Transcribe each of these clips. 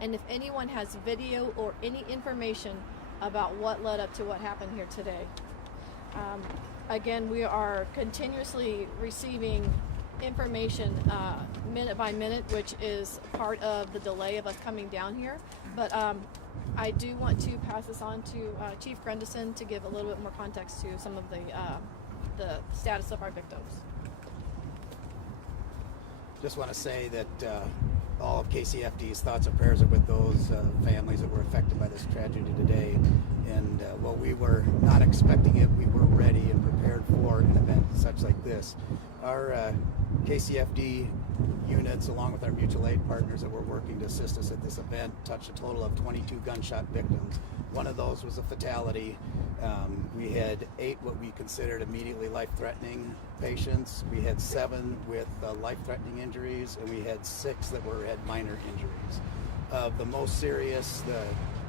and if anyone has video or any information about what led up to what happened here today. Again, we are continuously receiving information minute by minute, which is part of the delay of us coming down here. But I do want to pass this on to Chief Grendison to give a little bit more context to some of the status of our victims. Just want to say that all of KCFD's thoughts and prayers are with those families that were affected by this tragedy today. And while we were not expecting it, we were ready and prepared for an event such like this. Our KCFD units, along with our mutual aid partners that were working to assist us at this event, touched a total of 22 gunshot victims. One of those was a fatality. We had 8 what we considered immediately life-threatening patients. We had 7 with life-threatening injuries, and we had 6 that had minor injuries. Of the most serious, the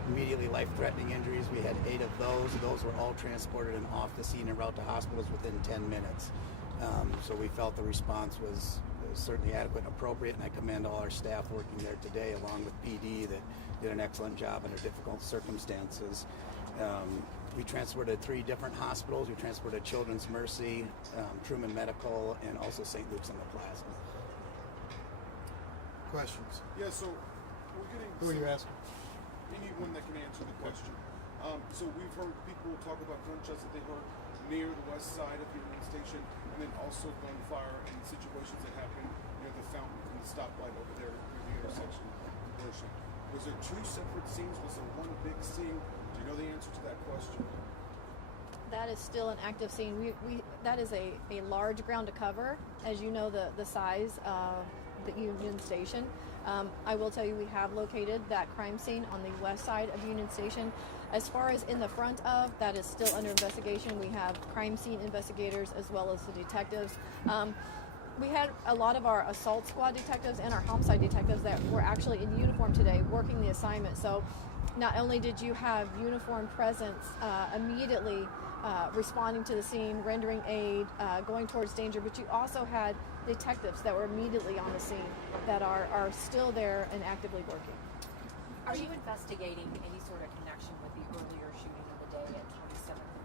immediately life-threatening injuries, we had 8 of those. Those were all transported and off the scene and route to hospitals within 10 minutes. So we felt the response was certainly adequate and appropriate, and I commend all our staff working there today, along with PD, that did an excellent job under difficult circumstances. We transported 3 different hospitals. We transported Children's Mercy, Truman Medical, and also St. Luke's in the Plaza. Questions? Yeah, so we're getting... Who are you asking? Anyone that can answer the question. So we've heard people talk about gunshots that they heard near the west side of Union Station, and then also gunfire in situations that happened near the fountain and the stoplight over there near the intersection of Worship. Was there 2 separate scenes? Was there one big scene? Do you know the answer to that question? That is still an active scene. That is a large ground to cover. As you know, the size of the Union Station. I will tell you, we have located that crime scene on the west side of Union Station. As far as in the front of, that is still under investigation. We have crime scene investigators as well as the detectives. We had a lot of our assault squad detectives and our homicide detectives that were actually in uniform today working the assignment. So not only did you have uniformed presence immediately responding to the scene, rendering aid, going towards danger, but you also had detectives that were immediately on the scene that are still there and actively working. Are you investigating any sort of connection with the earlier shooting of the day at 27th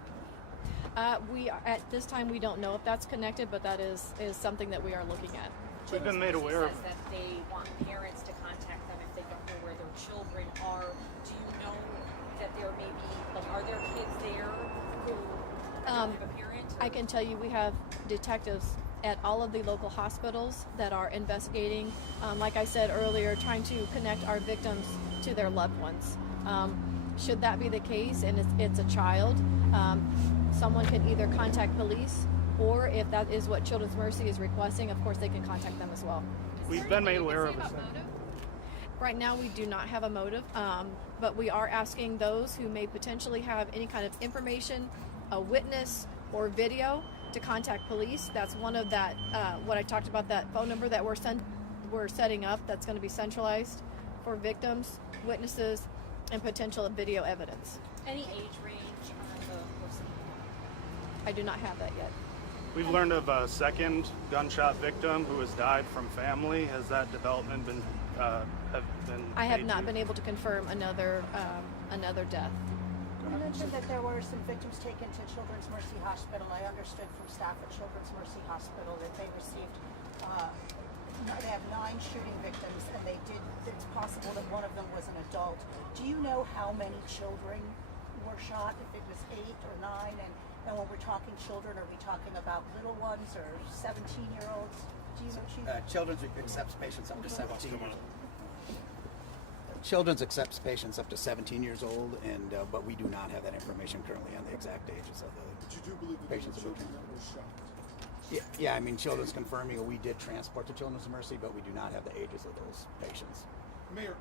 and We at this time we don't know if that's connected, but that is something that we are looking at. We've been made aware of says that they want parents to contact them if they don't know where their children are. Do you know that there may be, like, are there kids there who don't have a parent? I can tell you we have detectives at all of the local hospitals that are investigating, like I said earlier, trying to connect our victims to their loved ones. Should that be the case and it's a child, someone can either contact police, or if that is what Children's Mercy is requesting, of course they can contact them as well. We've been made aware of it. Right now we do not have a motive, but we are asking those who may potentially have any kind of information, a witness or video, to contact police. That's one of that, what I talked about, that phone number that we're setting up that's going to be centralized for victims, witnesses, and potential video evidence. Any age range on the person? I do not have that yet. We've learned of a second gunshot victim who has died from family. Has that development been I have not been able to confirm another death. You mentioned that there were some victims taken to Children's Mercy Hospital. I understood from staff at Children's Mercy Hospital that they received, they have 9 shooting victims, and it's possible that one of them was an adult. Do you know how many children were shot, if it was 8 or 9? And when we're talking children, are we talking about little ones or 17-year-olds? Do you know, Chief? Children's accepts patients up to 17. Children's accepts patients up to 17 years old, and but we do not have that information currently on the exact ages of the But you do believe that patients. there were children that were shot? Yeah, I mean, Children's confirming we did transport to Children's Mercy, but we do not have the ages of those patients. Mayor,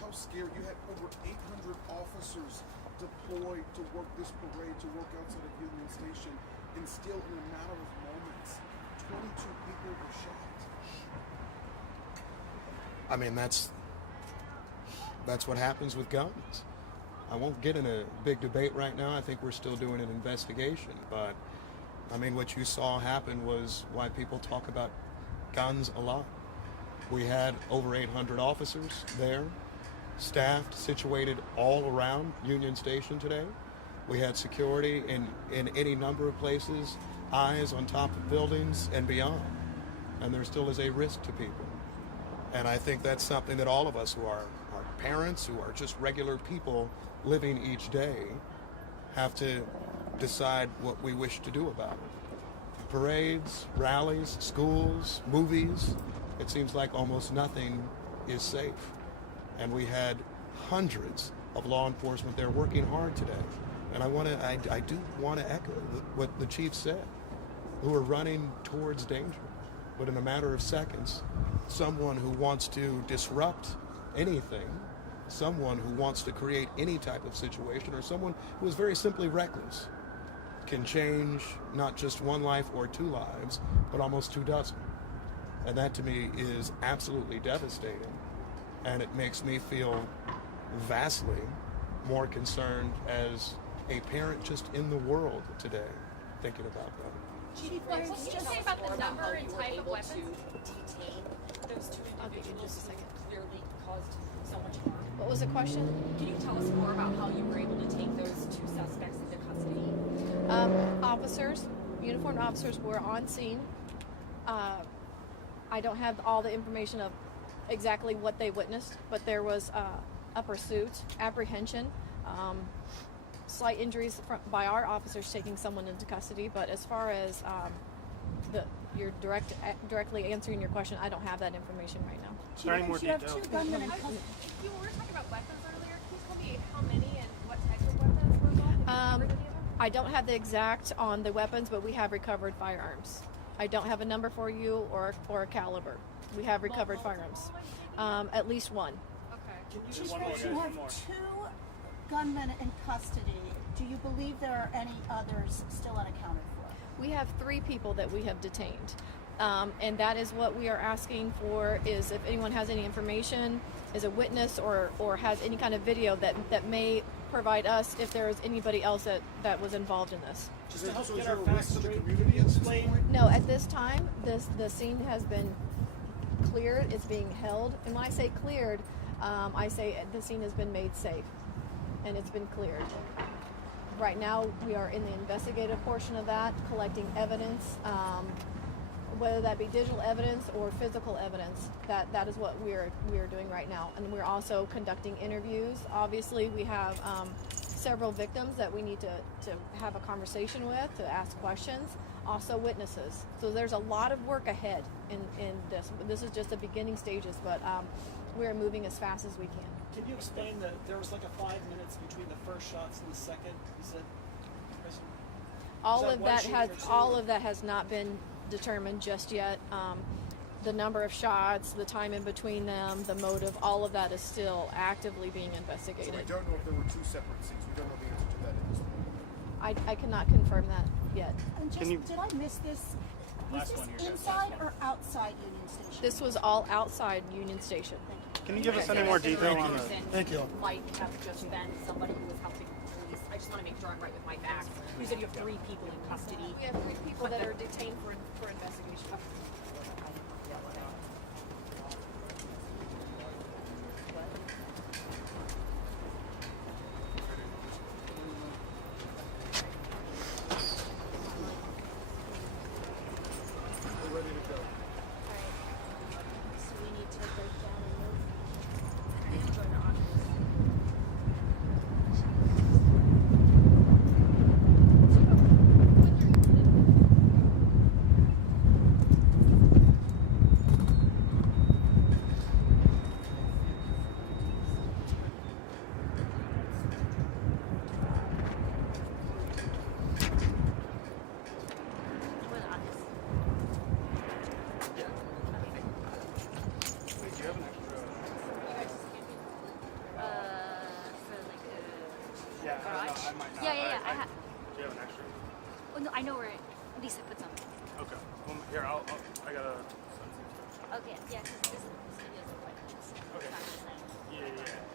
how scared? You had over 800 officers deployed to work this parade, to work outside of Union Station, and still in a matter of moments, 22 people were shot. I mean, that's what happens with guns. I won't get in a big debate right now. I think we're still doing an investigation, but I mean, what you saw happen was why people talk about guns a lot. We had over 800 officers there, staffed, situated all around Union Station today. We had security in any number of places, eyes on top of buildings and beyond. And there still is a risk to people. And I think that's something that all of us who are parents, who are just regular people living each day, have to decide what we wish to do about it. Parades, rallies, schools, movies, it seems like almost nothing is safe. And we had hundreds of law enforcement there working hard today. And I do want to echo what the chief said, who are running towards danger. But in a matter of seconds, someone who wants to disrupt anything, someone who wants to create any type of situation, or someone who is very simply reckless, can change not just one life or two lives, but almost 24. And that to me is absolutely devastating. And it makes me feel vastly more concerned as a parent just in the world today thinking about that. Chief, what can you say about the number and type of weapons? To detain those two individuals who clearly caused so much harm. What was the question? Can you tell us more about how you were able to take those two suspects into custody? Officers, uniformed officers were on scene. I don't have all the information of exactly what they witnessed, but there was a pursuit, apprehension, slight injuries by our officers taking someone into custody. But as far as you're directly answering your question, I don't have that information right now. Is there any more You have details? two gunmen in custody. You were talking about weapons earlier. Can you tell me how many and what type of weapons were involved? Have you recovered any of them? I don't have the exact on the weapons, but we have recovered firearms. I don't have a number for you or a caliber. We have recovered firearms. At least one. Okay. Chief, One more, you guys, have one more. two gunmen in custody. Do you believe there are any others still unaccounted for? We have 3 people that we have detained. And that is what we are asking for, is if anyone has any information, is a witness or has any kind of video that may provide us if there is anybody else that was involved in this. Just to help So is get there our a facts risk to the straight, community at this explain. point? No, at this time, the scene has been cleared. It's being held. And when I say cleared, I say the scene has been made safe and it's been cleared. Right now, we are in the investigative portion of that, collecting evidence, whether that be digital evidence or physical evidence. That is what we are doing right now. And we're also conducting interviews. Obviously, we have several victims that we need to have a conversation with, to ask questions, also witnesses. So there's a lot of work ahead in this. This is just the beginning stages, but we're moving as fast as we can. Can you explain that there was like a 5 minutes between the first shots and the second? You said, Kristen? All that of one that shooting has or two? all of that has not been determined just yet. The number of shots, the time in between them, the motive, all of that is still actively being So investigated. we don't know if there were two separate scenes. We don't know the answer to that at this point. I cannot confirm that yet. And just, Can you- did I miss this? Was Last this one here, guys, inside last one. or outside Union Station? This was all outside Union Station. Can you give us any more detail on the? Thank you. Might have just been somebody who was helping police. I just want to make sure I'm right with my facts. You said you have 3 people in custody. We have 3 people that are detained for investigation. We're ready to go. So we need to break down and move. Wait, do you have an extra? Yeah, I might not. Yeah, I have. Do you have an extra? Well, no, I know where at least I put some. Okay. Well, here, I gotta. Okay, yeah, 'cause this video is like 5 minutes. Okay. It's not gonna say. Yeah.